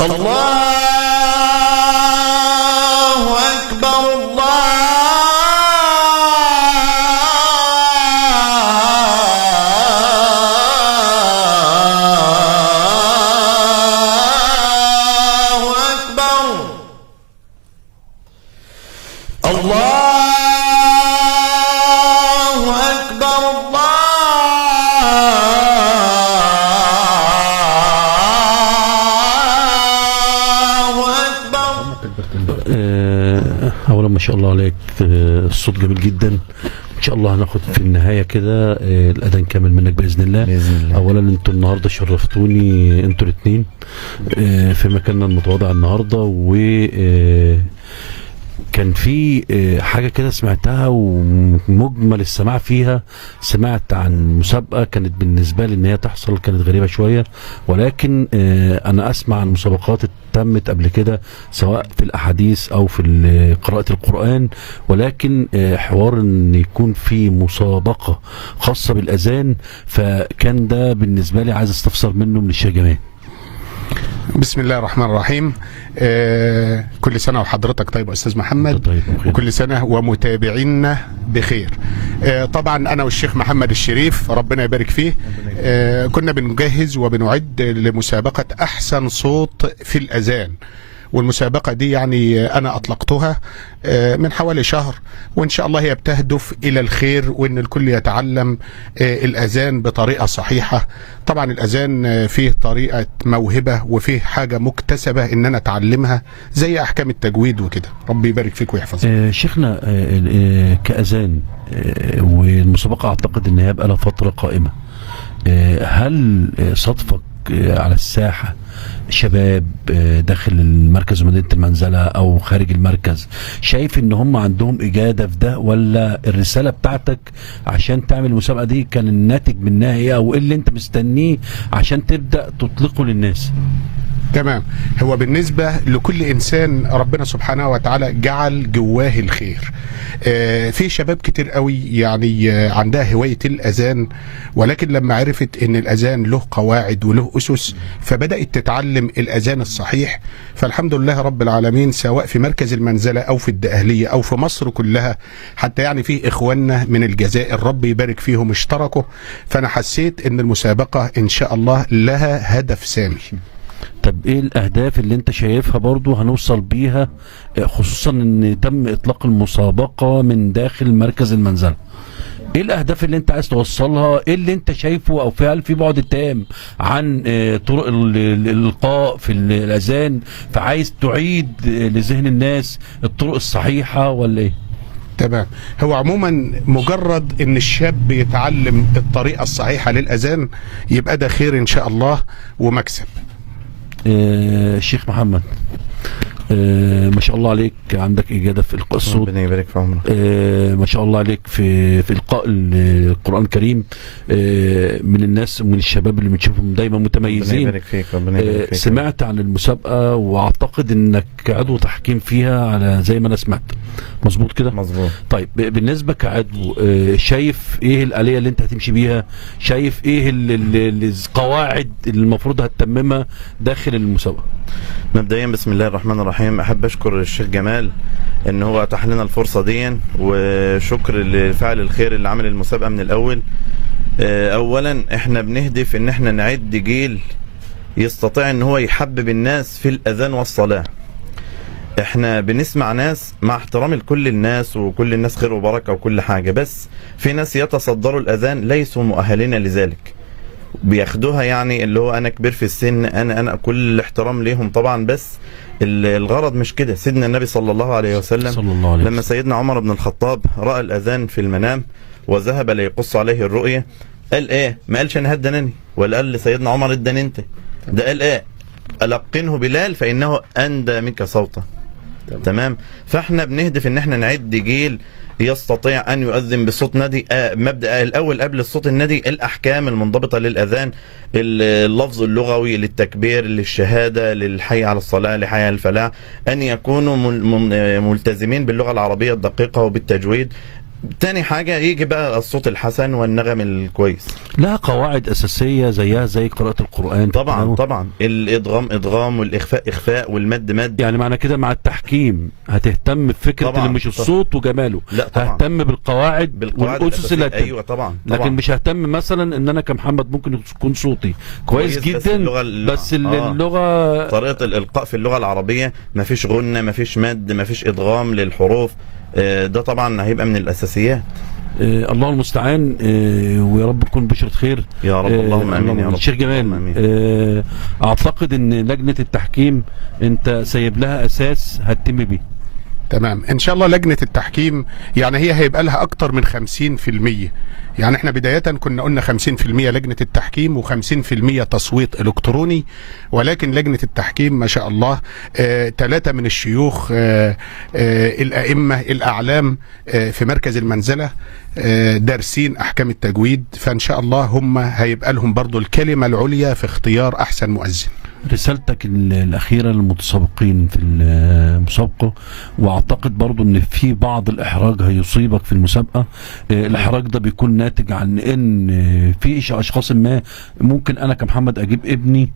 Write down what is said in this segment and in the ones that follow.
الله أكبر الله أكبر الله أكبر اولا ما شاء الله عليك، الصوت جميل جدا. ان شاء الله هناخد في النهايه كده الاذان كامل منك باذن الله. اولا انتوا النهارده شرفتوني انتوا الاثنين في مكاننا المتواضع النهارده، و كان في حاجة كده سمعتها ومجمل السماع فيها، سمعت عن مسابقة كانت بالنسبة لي ان هي تحصل، كانت غريبة شوية، ولكن انا اسمع عن مسابقات تمت قبل كده سواء في الاحاديث او في قراءة القرآن، ولكن حوار ان يكون في مسابقة خاصة بالاذان، فكان ده بالنسبة لي عايز استفسر منه من الشيخ جمال. بسم الله الرحمن الرحيم. كل سنة وحضرتك طيب يا أستاذ محمد، طيب وكل سنة ومتابعينا بخير. طبعا أنا والشيخ محمد الشريف ربنا يبارك فيه كنا بنجهز وبنعد لمسابقة أحسن صوت في الأذان، والمسابقة دي يعني أنا أطلقتها من حوالي شهر، وإن شاء الله هي بتهدف إلى الخير وإن الكل يتعلم الأذان بطريقة صحيحة. طبعا الأذان فيه طريقة موهبة وفيه حاجة مكتسبة إن أنا أتعلمها زي أحكام التجويد وكده. ربي يبارك فيك ويحفظك. شيخنا، كأذان والمسابقة أعتقد إن هي بقى لها فترة قائمة، هل صدفك على الساحة شباب داخل المركز ومدينة المنزلة او خارج المركز شايف ان هم عندهم اجادة في ده، ولا الرسالة بتاعتك عشان تعمل المسابقة دي كان الناتج منها ايه، او ايه اللي انت مستنيه عشان تبدأ تطلقه للناس؟ تمام. هو بالنسبة لكل إنسان ربنا سبحانه وتعالى جعل جواه الخير. في شباب كتير قوي يعني عندها هواية الأذان، ولكن لما عرفت إن الأذان له قواعد وله أسس فبدأت تتعلم الأذان الصحيح. فالحمد لله رب العالمين، سواء في مركز المنزلة أو في الدقهلية أو في مصر كلها، حتى يعني في إخواننا من الجزائر ربي يبارك فيهم اشتركوا. فأنا حسيت إن المسابقة إن شاء الله لها هدف سامي. طب ايه الاهداف اللي انت شايفها برضو هنوصل بيها، خصوصا ان تم اطلاق المسابقة من داخل مركز المنزلة؟ ايه الاهداف اللي انت عايز توصلها؟ ايه اللي انت شايفه، او هل في بعد تام عن طرق الالقاء في الاذان، فعايز تعيد لذهن الناس الطرق الصحيحة ولا ايه؟ تمام. هو عموما مجرد ان الشاب يتعلم الطريقة الصحيحة للأذان يبقى ده خير ان شاء الله ومكسب. شيخ محمد، ما شاء الله عليك، عندك إجادة في إلقاء الصوت، ربنا يبارك في عمرك. ما شاء الله عليك في إلقاء القرآن الكريم، من الناس ومن الشباب اللي بنشوفهم دايما متميزين. ربنا يبارك فيك، ربنا يبارك فيك. سمعت عن المسابقة واعتقد انك عضو تحكيم فيها على زي ما انا سمعت، مظبوط كده؟ مظبوط. طيب بالنسبة كعضو، شايف ايه الآلية اللي انت هتمشي بيها؟ شايف ايه القواعد اللي المفروض هتتممها داخل المسابقة؟ مبدئيا بسم الله الرحمن الرحيم، احب اشكر الشيخ جمال ان هو اتاح لنا الفرصة دي، وشكر لفاعل الخير اللي عمل المسابقة من الاول. اولا احنا بنهدف ان احنا نعد جيل يستطيع ان هو يحبب الناس في الاذان والصلاة. احنا بنسمع ناس، مع احترام لكل الناس وكل الناس خير وبركة وكل حاجة، بس في ناس يتصدروا الاذان ليسوا مؤهلين لذلك، بياخدوها يعني اللي هو انا كبير في السن، انا كل الاحترام ليهم طبعا، بس الغرض مش كده. سيدنا النبي صلى الله عليه وسلم لما سيدنا عمر بن الخطاب رأى الاذان في المنام وذهب ليقص عليه الرؤية، قال ايه؟ ما قالش انا هدنني، ولا قال لسيدنا عمر ادن انت، ده قال ايه؟ ألقنه بلال فإنه أندى منك صوتا. تمام. فاحنا بنهدف ان احنا نعد جيل يستطيع ان يؤذن بصوت ندي. مبدأ الاول قبل الصوت الندي الاحكام المنضبطة للاذان، اللفظ اللغوي للتكبير، للشهادة، للحي على الصلاة، لحي على الفلاح، ان يكونوا ملتزمين باللغة العربية الدقيقة وبالتجويد. تاني حاجة يجي بقى الصوت الحسن والنغم الكويس. لها قواعد اساسيه زيها زي قراءه القران. طبعا الادغام ادغام والاخفاء اخفاء والمد مد. يعني معنى كده مع التحكيم هتهتم بفكره طبعاً، اللي مش الصوت وجماله، لا طبعا ههتم بالقواعد والاسس اللي هتتم. ايوه طبعا لكن مش ههتم مثلا ان انا كمحمد ممكن يكون صوتي كويس بس جدا بس اللغه طريقه الالقاء في اللغه العربيه مفيش غنه مفيش مد مفيش ادغام للحروف. ده طبعا هيبقى من الاساسيات. الله المستعان. ويا رب تكون بشرة خير يا رب. اللهم امين يا رب. الشيخ جمال، اعتقد ان لجنة التحكيم انت سايب لها اساس هتتم بيه. تمام ان شاء الله. لجنة التحكيم يعني هي هيبقى لها اكتر من 50%. يعني احنا بداية كنا قلنا 50% لجنة التحكيم و50% تصويت الكتروني، ولكن لجنة التحكيم ما شاء الله 3 من الشيوخ الائمة الاعلام في مركز المنزلة دارسين احكام التجويد، فان شاء الله هم هيبقى لهم برضو الكلمة العليا في اختيار احسن مؤذن. رسالتك الأخيرة للمتسابقين في المسابقة، وأعتقد برضو أن في بعض الإحراج هيصيبك في المسابقة. الإحراج ده بيكون ناتج عن أن في أشخاص ما ممكن أنا كمحمد أجيب ابني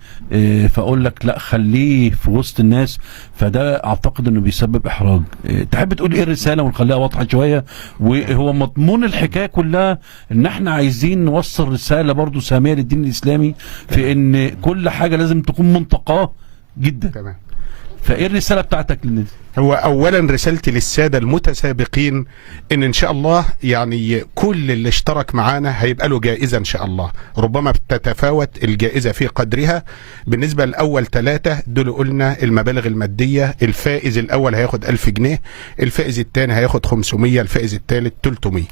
فأقول لك لا خليه في وسط الناس، فده أعتقد أنه بيسبب إحراج. تحب تقول إيه الرسالة ونخليها واضحة شوية؟ وهو مضمون الحكاية كلها أن احنا عايزين نوصل رسالة برضو سامية للدين الإسلامي في أن كل حاجة لازم تكون منطقاه جدا. تمام. فايه الرساله بتاعتك للناس؟ هو اولا رسالتي للساده المتسابقين ان شاء الله يعني كل اللي اشترك معانا هيبقى له جائزه ان شاء الله، ربما تتفاوت الجائزه في قدرها. بالنسبه لاول 3 دول قلنا المبالغ الماديه، الفائز الاول هياخد 1000 جنيه، الفائز الثاني هياخد 500، الفائز الثالث 300.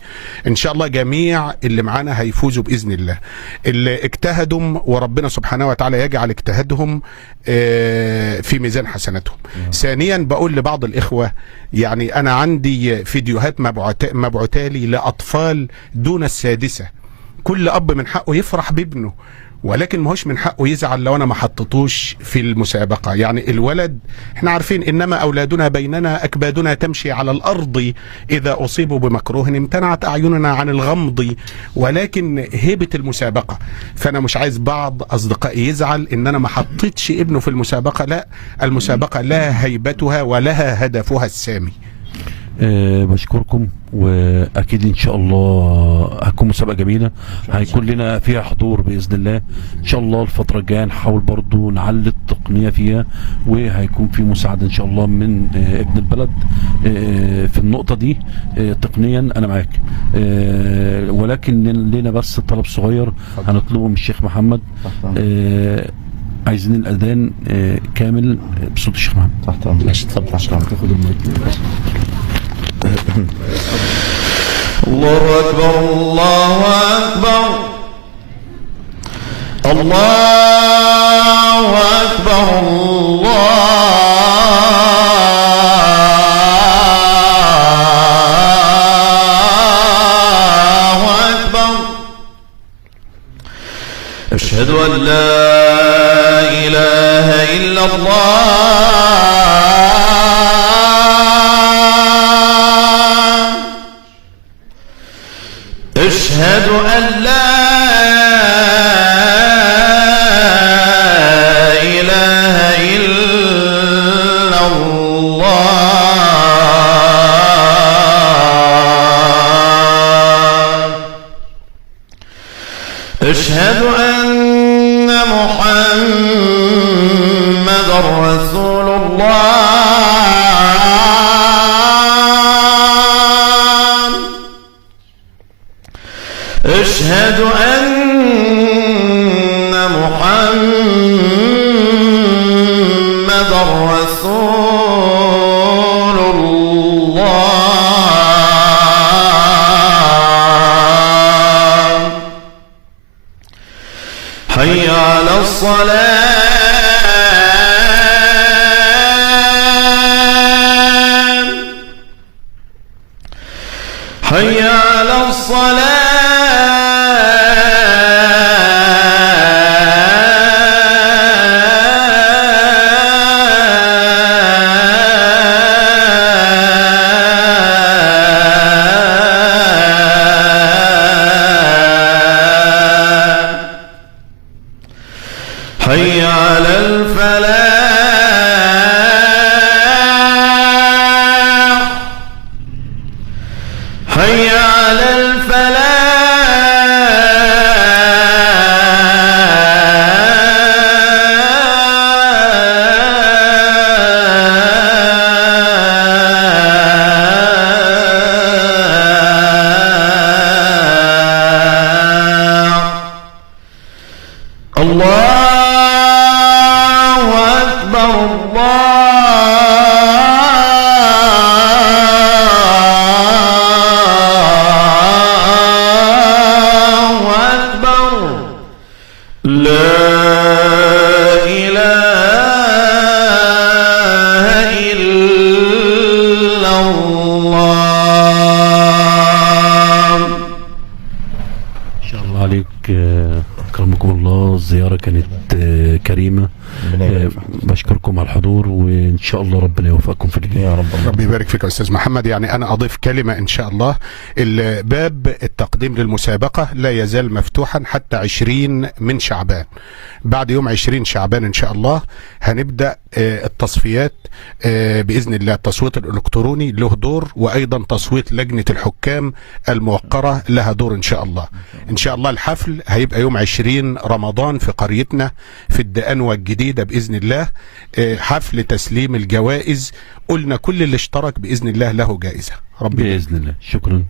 ان شاء الله جميع اللي معانا هيفوزوا باذن الله. اللي اجتهدوا وربنا سبحانه وتعالى يجعل اجتهادهم في ميزان حسناتهم. ثانيا بقول لبعض الإخوة، يعني أنا عندي فيديوهات مبعوتالي لأطفال دون السادسة. كل أب من حقه يفرح بابنه، ولكن ماهوش من حقه يزعل لو أنا ما حطيتوش في المسابقة. يعني الولد احنا عارفين إنما أولادنا بيننا أكبادنا تمشي على الأرض إذا أصيبوا بمكروه امتنعت أعيننا عن الغمض، ولكن هيبة المسابقة. فأنا مش عايز بعض أصدقائي يزعل إن أنا ما حطيتش ابنه في المسابقة. لا، المسابقة لها هيبتها ولها هدفها السامي. بشكركم، واكيد ان شاء الله هتكون مسابقه جميله، هيكون لنا فيها حضور باذن الله. ان شاء الله الفتره الجايه نحاول برضو نعلي التقنيه فيها، وهيكون في مساعده ان شاء الله من ابن البلد في النقطه دي. تقنيا انا معاك، ولكن لنا بس طلب صغير هنطلبه من الشيخ محمد. عايزين الاذان كامل بصوت الشيخ محمد. تحت امرك. ماشي اتفضل. تاخد المايك. الله أكبر الله أكبر الله أكبر الله أكبر. أشهد أن لا إله إلا الله أشهد أن لا إله إلا الله أشهد أن محمدا رسول الله أشهد أن محمدا رسول الله حي على الصلاة حي على الصلاة بشكركم على الحضور، وان شاء الله ربنا يوفقكم في الجاي. يا رب. ربي يبارك فيك يا استاذ محمد. يعني انا اضيف كلمه ان شاء الله، باب التقديم للمسابقه لا يزال مفتوحا حتى 20 من شعبان. بعد يوم 20 شعبان ان شاء الله هنبدا التصفيات باذن الله. التصويت الالكتروني له دور، وايضا تصويت لجنه الحكام الموقره لها دور ان شاء الله. ان شاء الله الحفل هيبقى يوم 20 رمضان في قريتنا في الدقنوة الجديده باذن الله، حفل تسليم الجوائز. قلنا كل اللي اشترك باذن الله له جائزه. ربنا باذن الله. شكرا.